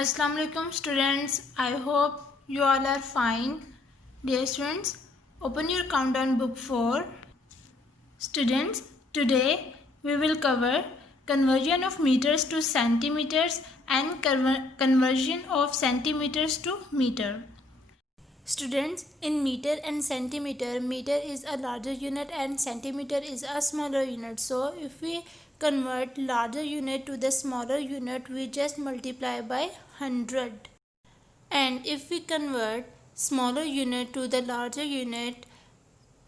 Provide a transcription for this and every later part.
Assalamu alaikum students. I hope you all are fine. Dear students, open your countdown book 4. Students, today we will cover conversion of meters to centimeters and conversion of centimeters to meter. Students, in meter and centimeter, meter is a larger unit and centimeter is a smaller unit. So if we convert larger unit to the smaller unit, we just multiply by 100. And if we convert smaller unit to the larger unit,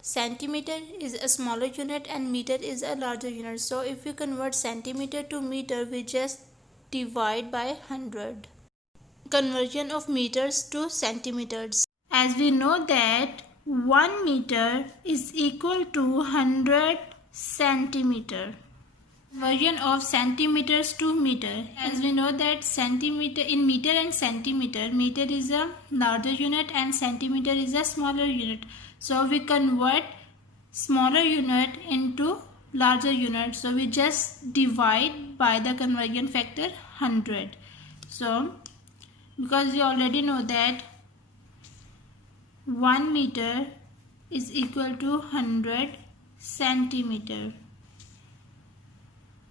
centimeter is a smaller unit and meter is a larger unit. So if we convert centimeter to meter, we just divide by 100. Conversion of meters to centimeters. As we know that 1 meter is equal to 100 centimeter. Conversion of centimeters to meter. As we know that centimeter in meter and centimeter, meter is a larger unit and centimeter is a smaller unit. So we convert smaller unit into larger unit. So we just divide by the conversion factor 100. So because we already know that 1 meter is equal to 100 centimeter,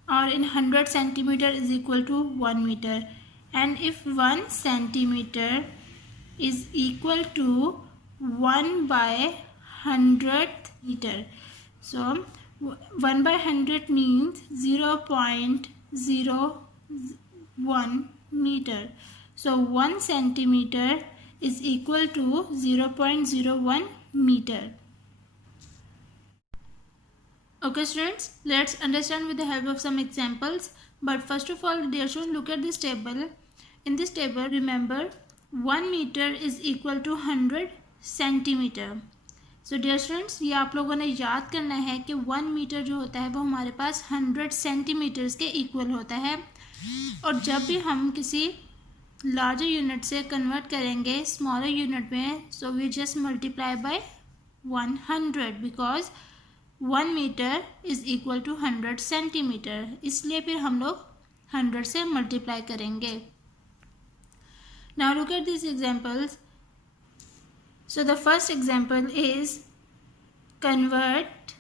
or in 100 centimeter is equal to 1 meter, and if 1 centimeter is equal to 1 by 100th meter, so 1 by 100 means 0.01 meter. So 1 centimeter is equal to 0.01 meter. Okay students, let's understand with the help of some examples. But first of all, dear students, look at this table. In this table, remember 1 meter is equal to 100 centimeter. So dear students, ये आप लोगों ने याद करना है कि 1 metre जो होता है वो हमारे पास 100 सेंटीमीटर्स के इक्वल होता है. और जब भी हम किसी लार्जर यूनिट से कन्वर्ट करेंगे स्मॉलर यूनिट में, so we just multiply by 100 because 1 metre is equal to 100 centimetre. इसलिए फिर हम लोग 100 से मल्टीप्लाई करेंगे. Now look at this examples. So the first example is convert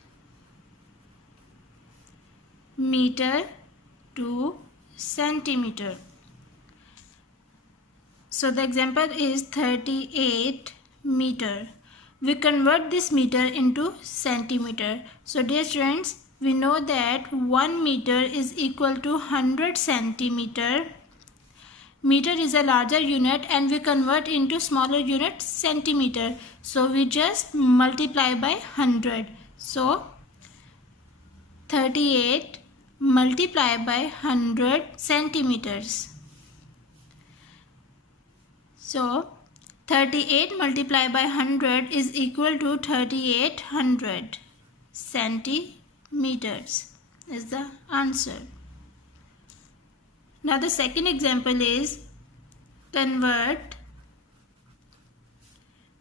metre to centimetre. So the example is 38 meter. We convert this meter into centimeter. So dear students, we know that 1 meter is equal to 100 centimeter. Meter is a larger unit and we convert into smaller unit centimeter. So we just multiply by 100. So 38 multiply by 100 centimeters. So 38 multiplied by 100 is equal to 3800 centimeters is the answer. Now the second example is convert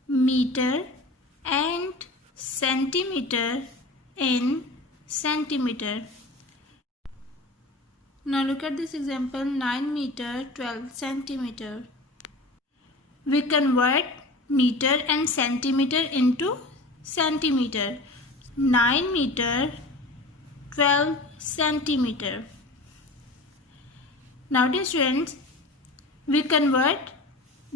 meter and centimeter in centimeter. Now look at this example, 9 meter 12 centimeter. We convert meter and centimeter into centimeter. 9 meter 12 centimeter. Now dear students, we convert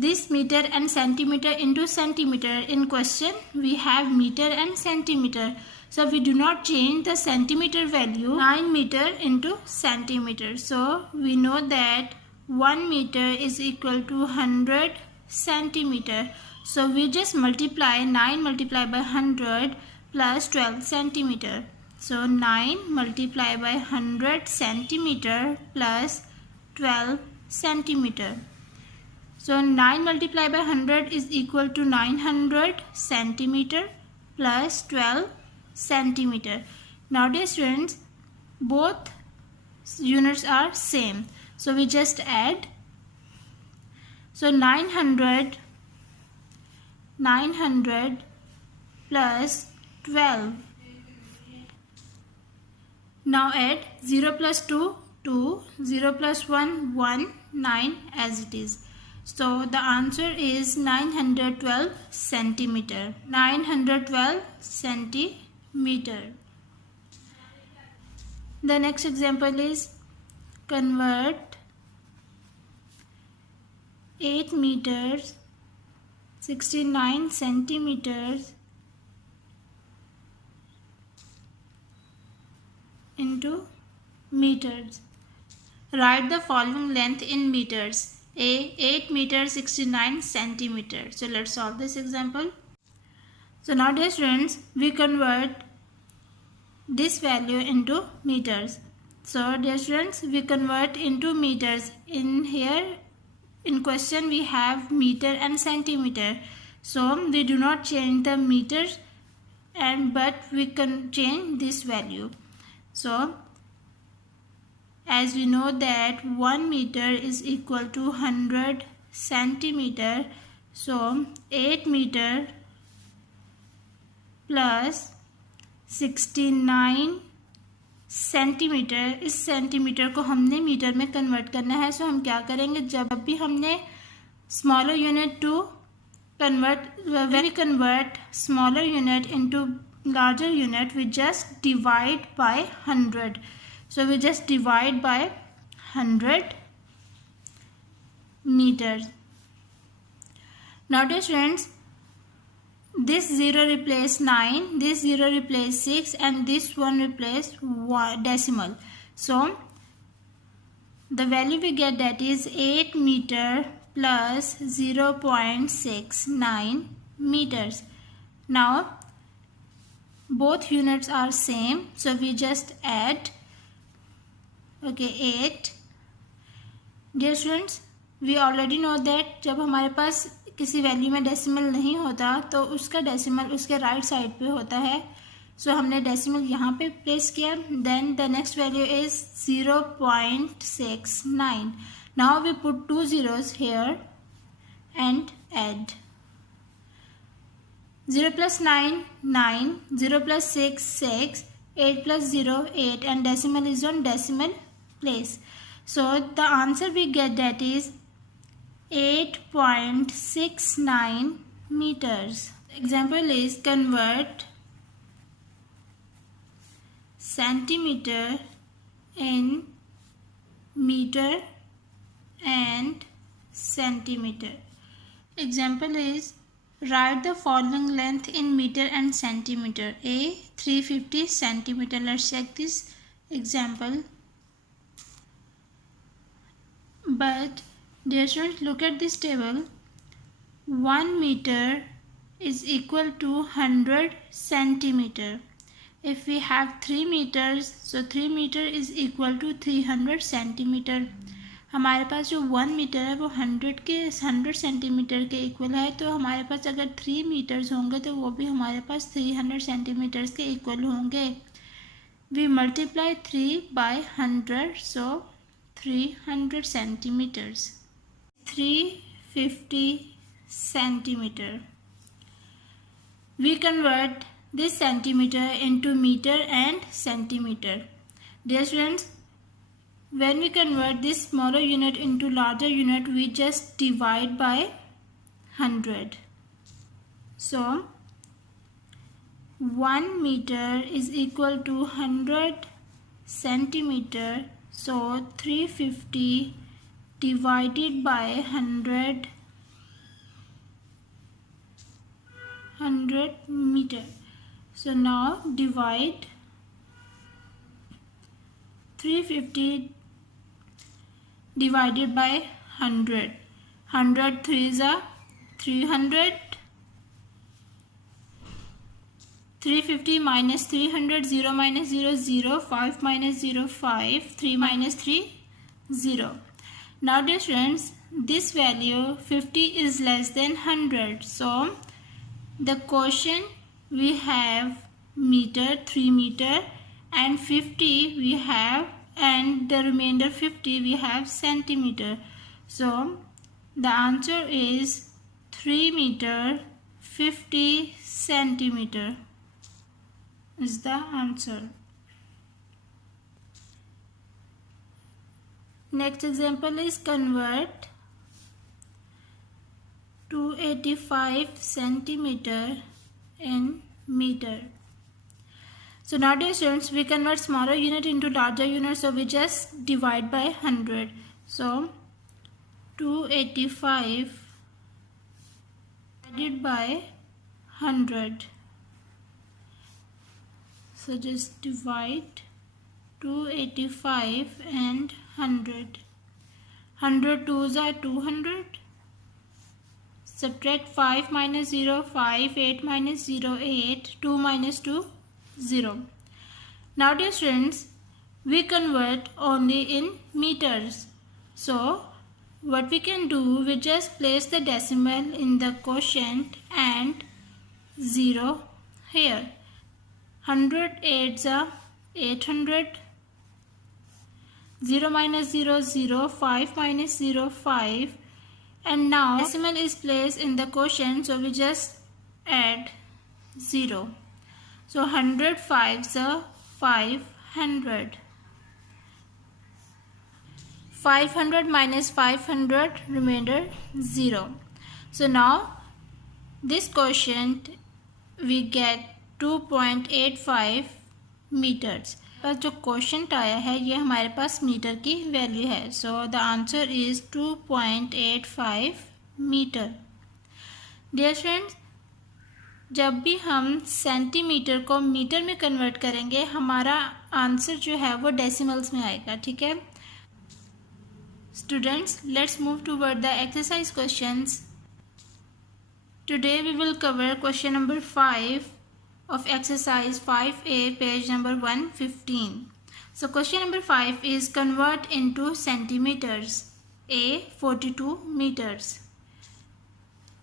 this meter and centimeter into centimeter. In question we have meter and centimeter, so we do not change the centimeter value. 9 meter into centimeter. So we know that 1 meter is equal to 100 centimeter. So we just multiply 9 multiplied by 100 plus 12 centimeter. So 9 multiplied by 100 centimeter plus 12 centimeter. So 9 multiplied by 100 is equal to 900 centimeter plus 12 centimeter. Now dear students, both units are same. So we just add. So 900 plus 12. Now add 0 plus 2, 2, 0 plus 1, 1, 9 as it is. So the answer is 912 centimeter. 912 centimeter. The next example is convert 8 meters 69 centimeters into meters. Write the following length in meters. A. 8 meters 69 centimeters. So let's solve this example. So now dear students, we convert this value into meters. So dear students, we convert into meters. In here in question we have meter and centimeter. So we do not change the meters but we can change this value. So as we know that 1 meter is equal to 100 centimeter. So 8 meter plus 69 centimetre, इस centimetre को हमने metre में convert करना है. सो हम क्या करेंगे, जब भी हमने smaller unit to convert when we convert smaller unit into larger unit, we just divide by 100. So we just divide by 100 meters. Now dear friends, this 0 replace 9, this 0 replace 6 and this one replace decimal. So the value we get, that is 8 meter plus 0.69 meters. Now both units are same, so we just add. Okay, 8. Dear students, we already know that जब हमारे पास किसी value में decimal नहीं होता तो उसका decimal उसके right side पे होता है. सो हमने डेसिमल यहाँ पे प्लेस किया. Then the next value is 0.69. Now we put 2 zeros here and add. 0 plus 9 9, 0 plus 6 6, 8 plus 0 8 and decimal is on decimal place. So the answer we get, that is 8.69 meters. Example is convert centimeter in meter and centimeter. Example is write the following length in meter and centimeter. A. 350 centimeter. Let's check this example. But dear students, look at this table. 1 meter is equal to 100 centimeter. If we have 3 meters, so 3 meter is equal to 300 centimeter. हमारे पास जो 1 metre है वो 100 centimetre के equal है. तो हमारे पास अगर 3 metres होंगे तो वो भी हमारे पास 300 सेंटीमीटर्स के इक्वल होंगे. We multiply 3 by 100, so 300 centimeters. 350 centimeter. We convert this centimeter into meter and centimeter. Dear students, when we convert this smaller unit into larger unit, we just divide by 100. So 1 meter is equal to 100 centimeter. So 350 divided by 100 meter. So now divide 350 divided by 100. 100 3s are 300. 350 minus 300, 0 minus 0, 0, 5 minus 0, 5, 3 minus 3, 0. Now dear students, this value 50 is less than 100. So the quotient we have meter, 3 meter, and 50 we have, and the remainder 50 we have centimeter. So the answer is 3 meter 50 centimeter is the answer. Next example is convert 285 centimeter in meter. So now dear students, we convert smaller unit into larger unit, so we just divide by 100. So 285 divided by 100. So just divide 285 and 100. 100 twos are 200. Subtract 5 minus 0, 5, 8 minus 0, 8, 2 minus 2, 0. Now dear students, we convert only in meters. So what we can do, we just place the decimal in the quotient and 0 here. 100 8s are 800. 0 minus 0, 0, 5 minus 0, 5. And now decimal is placed in the quotient, so we just add 0. So 100 5s are 500. 500 minus 500, remainder 0. So now this quotient we get 2.85 meters. पर जो question आया है ये हमारे पास metre की value है. So the answer is 2.85 metre. Dear friends, जब भी हम सेंटीमीटर को मीटर में कन्वर्ट करेंगे हमारा आंसर जो है वो डेसिमल्स में आएगा. ठीक है students, let's move toward the exercise questions. Today we will cover question number 5 of exercise 5A, page number 115. So question number 5 is convert into centimeters. A 42 meters.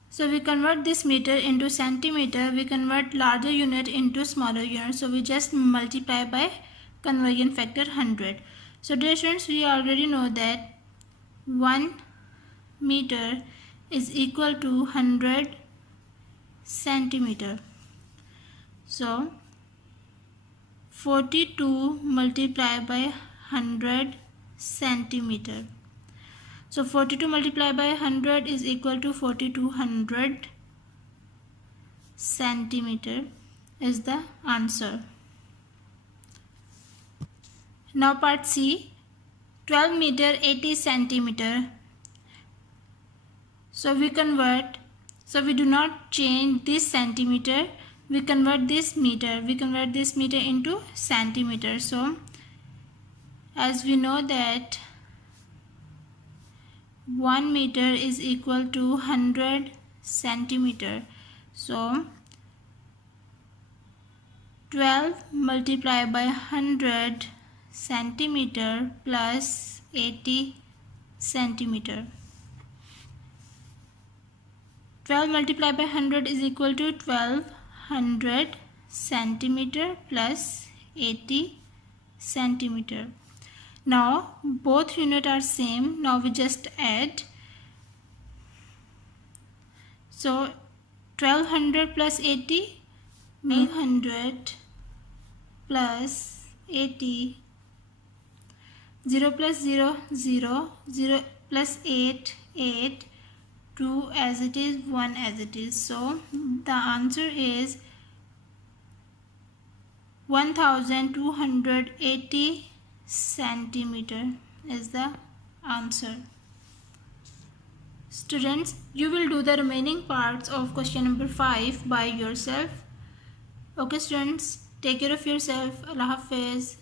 So we convert this meter into centimeter. We convert larger unit into smaller unit. So we just multiply by conversion factor 100. So dear students, we already know that 1 meter is equal to 100 centimeter. So 42 multiplied by 100 centimeter. So 42 multiplied by 100 is equal to 4200 centimeter is the answer. Now part C, 12 meter 80 centimeter. So we convert, so we do not change this centimeter. We convert this meter. We convert this meter into centimeter. So as we know that 1 meter is equal to 100 centimeter. So 12 multiplied by 100 centimeter plus 80 centimeter. 12 multiplied by 100 is equal to 1200 centimeter plus 80 centimeter. Now both units are same. Now we just add. So 1200 plus 80 means 100 plus 80. 0 plus 0 0, 0 plus 8 8, 2 as it is, 1 as it is. So the answer is 1280 centimeter is the answer. Students, you will do the remaining parts of question number 5 by yourself. Okay students, take care of yourself. Allah Hafiz.